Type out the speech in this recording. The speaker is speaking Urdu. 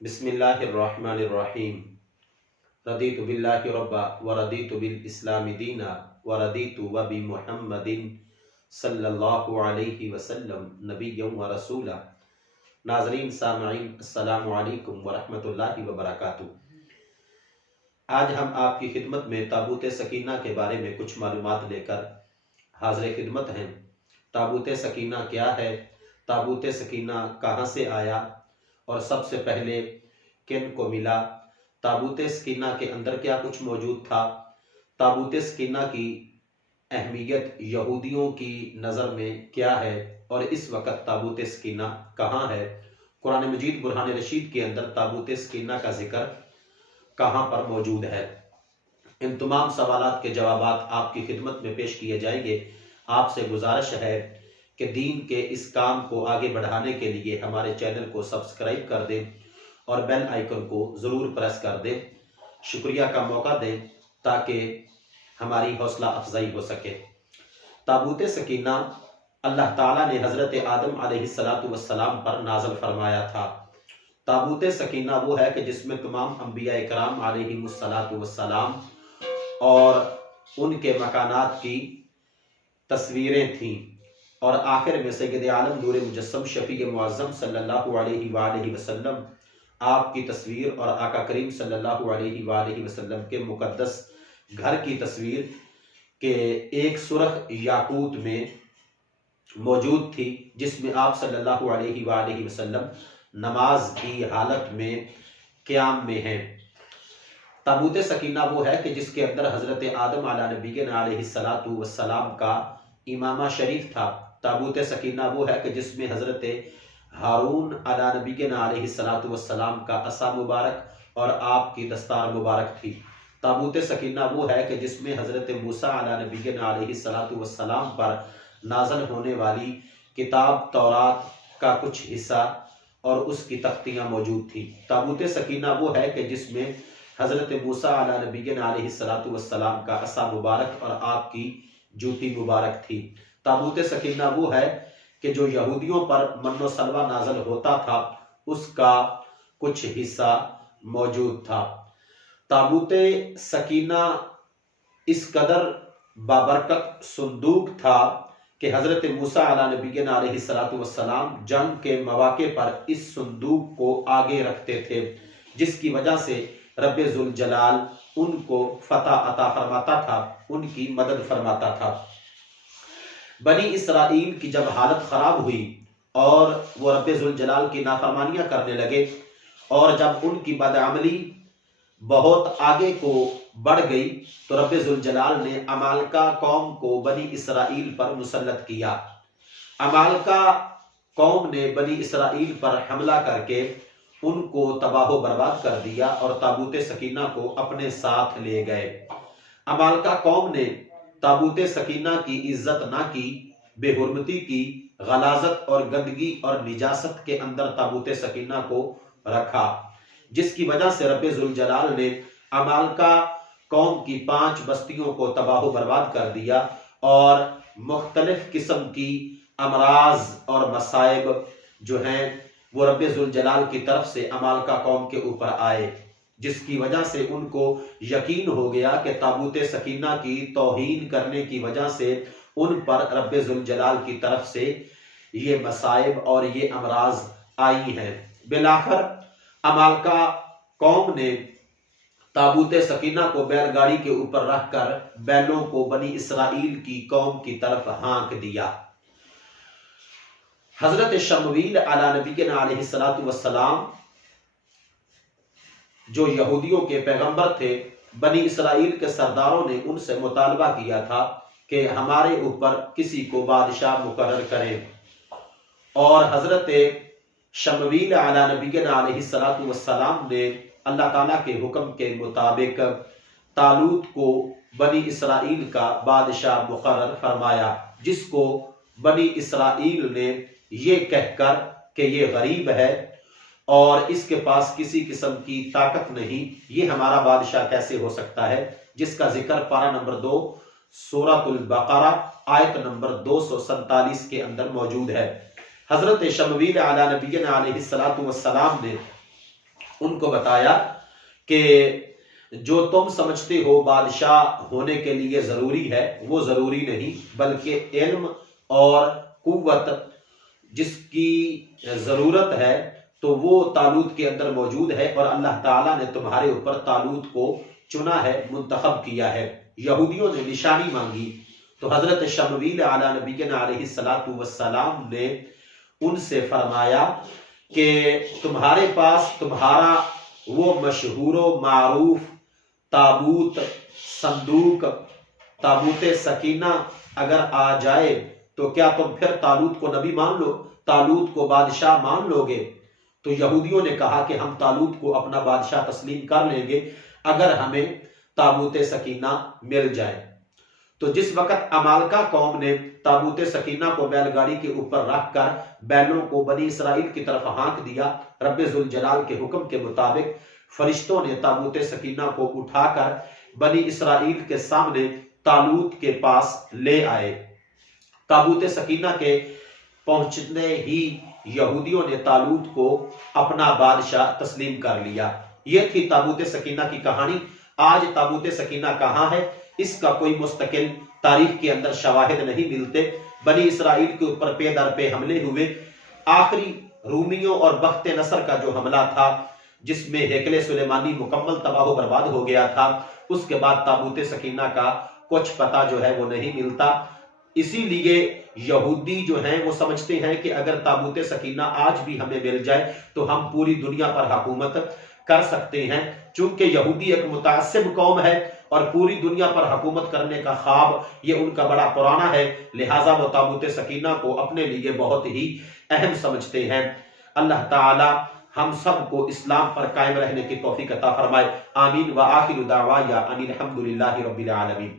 بسم اللہ الرحمن الرحیم رضیت باللہ ربا ورضیت بالاسلام دینا ورضیت وبمحمد صلی اللہ علیہ وسلم نبی و رسولا۔ ناظرین سامعین، السلام علیکم ورحمۃ اللہ وبرکاتہ۔ آج ہم آپ کی خدمت میں تابوت سکینہ کے بارے میں کچھ معلومات لے کر حاضر خدمت ہیں۔ تابوت سکینہ کیا ہے؟ تابوت سکینہ کہاں سے آیا اور سب سے پہلے کن کو ملا؟ تابوت سکینہ کے اندر کیا کچھ موجود تھا؟ تابوت سکینہ کی اہمیت یہودیوں کی نظر میں کیا ہے اور اس وقت تابوت سکینہ کہاں ہے؟ قرآن مجید برہان رشید کے اندر تابوت سکینہ کا ذکر کہاں پر موجود ہے؟ ان تمام سوالات کے جوابات آپ کی خدمت میں پیش کیے جائیں گے۔ آپ سے گزارش ہے کہ دین کے اس کام کو آگے بڑھانے کے لیے ہمارے چینل کو سبسکرائب کر دیں اور بیل آئیکن کو ضرور پریس کر دیں، شکریہ کا موقع دیں تاکہ ہماری حوصلہ افزائی ہو سکے۔ تابوت سکینہ اللہ تعالیٰ نے حضرت آدم علیہ السلام پر نازل فرمایا تھا۔ تابوت سکینہ وہ ہے کہ جس میں تمام انبیاء کرام علیہ السلام اور ان کے مکانات کی تصویریں تھیں، اور آخر میں سید عالم نور مجسم شفیع معظم صلی اللہ علیہ وآلہ وسلم آپ کی تصویر اور آقا کریم صلی اللہ علیہ وآلہ وسلم کے مقدس گھر کی تصویر کے ایک سرخ یاقوت میں موجود تھی، جس میں آپ صلی اللہ علیہ وآلہ وسلم نماز کی حالت میں قیام میں ہیں۔ تابوت سکینہ وہ ہے کہ جس کے اندر حضرت آدم علیہ نبینا علیہ السلام کا امامہ شریف تھا۔ تابوت سکینہ وہ ہے کہ جس میں حضرت ہارون علیہ نبینا علیہ السلام کا عصا مبارک اور آپ کی دستار مبارک تھی۔ تابوت سکینہ وہ ہے کہ جس میں حضرت موسیٰ علیہ نبینا علیہ السلام پر نازل ہونے والی کتاب تورات کا کچھ حصہ اور اس کی تختیاں موجود تھی۔ تابوت سکینہ وہ ہے کہ جس میں حضرت موسیٰ علیہ نبینا علیہ السلام کا عصا مبارک اور آپ کی جوتی مبارک تھی۔ تابوت سکینہ وہ ہے کہ جو یہودیوں پر من و سلوہ نازل ہوتا تھا اس کا کچھ حصہ موجود تھا۔ تابوت سکینہ اس قدر بابرکت صندوق تھا کہ حضرت موسیٰ علیہ نبینا علیہ السلام جنگ کے مواقع پر اس صندوق کو آگے رکھتے تھے، جس کی وجہ سے رب ذوالجلال ان کو فتح عطا فرماتا تھا، ان کی مدد فرماتا تھا۔ بنی اسرائیل کی جب حالت خراب ہوئی اور وہ رب ذوالجلال کی نافرمانیاں کرنے لگے، اور جب ان کی بدعملی بہت آگے کو بڑھ گئی تو رب ذوالجلال نے عمالقہ قوم کو بنی اسرائیل پر مسلط کیا۔ عمالقہ قوم نے بنی اسرائیل پر حملہ کر کے ان کو تباہ و برباد کر دیا اور تابوت سکینہ کو اپنے ساتھ لے گئے۔ عمالقہ قوم نے تابوت سکینہ کی عزت نہ کی، بے حرمتی کی، غلاظت اور گندگی اور نجاست کے اندر تابوت سکینہ کو رکھا، جس کی وجہ سے رب ذوالجلال نے عمالقہ قوم کی 5 بستیوں کو تباہ و برباد کر دیا، اور مختلف قسم کی امراض اور مصائب جو ہیں وہ رب ذوالجلال کی طرف سے عمالقہ قوم کے اوپر آئے، جس کی وجہ سے ان کو یقین ہو گیا کہ تابوت سکینہ کی توہین کرنے کی وجہ سے ان پر رب ذوالجلال کی طرف سے یہ مصائب اور یہ امراض آئی ہیں۔ بالآخر عمالقہ قوم نے تابوت سکینہ کو بیل گاڑی کے اوپر رکھ کر بیلوں کو بنی اسرائیل کی قوم کی طرف ہانک دیا۔ حضرت شمویل علیہ نبینا علیہ السلام جو یہودیوں کے پیغمبر تھے، بنی اسرائیل کے سرداروں نے ان سے مطالبہ کیا تھا کہ ہمارے اوپر کسی کو بادشاہ مقرر کریں، اور حضرت شمویل علیہ نبینا علیہ السلام نے اللہ تعالیٰ کے حکم کے مطابق طالوت کو بنی اسرائیل کا بادشاہ مقرر فرمایا، جس کو بنی اسرائیل نے یہ کہہ کر کہ یہ غریب ہے اور اس کے پاس کسی قسم کی طاقت نہیں، یہ ہمارا بادشاہ کیسے ہو سکتا ہے، جس کا ذکر پارہ نمبر 2 سورۃ البقرہ آیت نمبر 247 کے اندر موجود ہے۔ حضرت شمویل علیہ نبینا علیہ السلام نے ان کو بتایا کہ جو تم سمجھتے ہو بادشاہ ہونے کے لیے ضروری ہے وہ ضروری نہیں، بلکہ علم اور قوت جس کی ضرورت ہے تو وہ طالوت کے اندر موجود ہے، اور اللہ تعالیٰ نے تمہارے اوپر طالوت کو چنا ہے، منتخب کیا ہے۔ یہودیوں نے نشانی مانگی تو حضرت شمویل علی نبینا علیہ السلام نے ان سے فرمایا کہ تمہارے پاس تمہارا وہ مشہور و معروف تابوت، صندوق، تابوت سکینہ اگر آ جائے تو کیا تم پھر طالوت کو نبی مان لو، طالوت کو بادشاہ مان لو گے؟ تو یہودیوں نے کہا کہ ہم طالوت کو اپنا بادشاہ تسلیم کر لیں گے اگر ہمیں تابوت سکینہ مل جائے۔ تو جس وقت عمالقہ قوم نے تابوت سکینہ کو بیل گاڑی کے اوپر رکھ کر بیلوں کو بنی اسرائیل کی طرف ہانک دیا، رب ذوالجلال کے حکم کے مطابق فرشتوں نے تابوت سکینہ کو اٹھا کر بنی اسرائیل کے سامنے طالوت کے پاس لے آئے۔ تابوت سکینہ کے پہنچنے ہی یہودیوں نے طالوت کو اپنا بادشاہ تسلیم کر لیا۔ یہ تھی تابوت سکینہ کی کہانی۔ آج تابوت سکینہ کہاں ہے؟ اس کا کوئی مستقل تاریخ کے اندر شواہد نہیں ملتے۔ بنی اسرائیل کے اوپر پے در پے حملے ہوئے، آخری رومیوں اور بخت نصر کا جو حملہ تھا جس میں ہیکل سلیمانی مکمل تباہ و برباد ہو گیا تھا، اس کے بعد تابوت سکینہ کا کچھ پتہ جو ہے وہ نہیں ملتا۔ اسی لیے یہودی جو ہیں وہ سمجھتے ہیں کہ اگر تابوت سکینہ آج بھی ہمیں مل جائے تو ہم پوری دنیا پر حکومت کر سکتے ہیں۔ چونکہ یہودی ایک متعصب قوم ہے اور پوری دنیا پر حکومت کرنے کا خواب یہ ان کا بڑا پرانا ہے، لہٰذا وہ تابوت سکینہ کو اپنے لیے بہت ہی اہم سمجھتے ہیں۔ اللہ تعالی ہم سب کو اسلام پر قائم رہنے کی توفیق عطا فرمائے۔ آمین۔ وآخر دعوایا ان الحمد للہ رب العالمین۔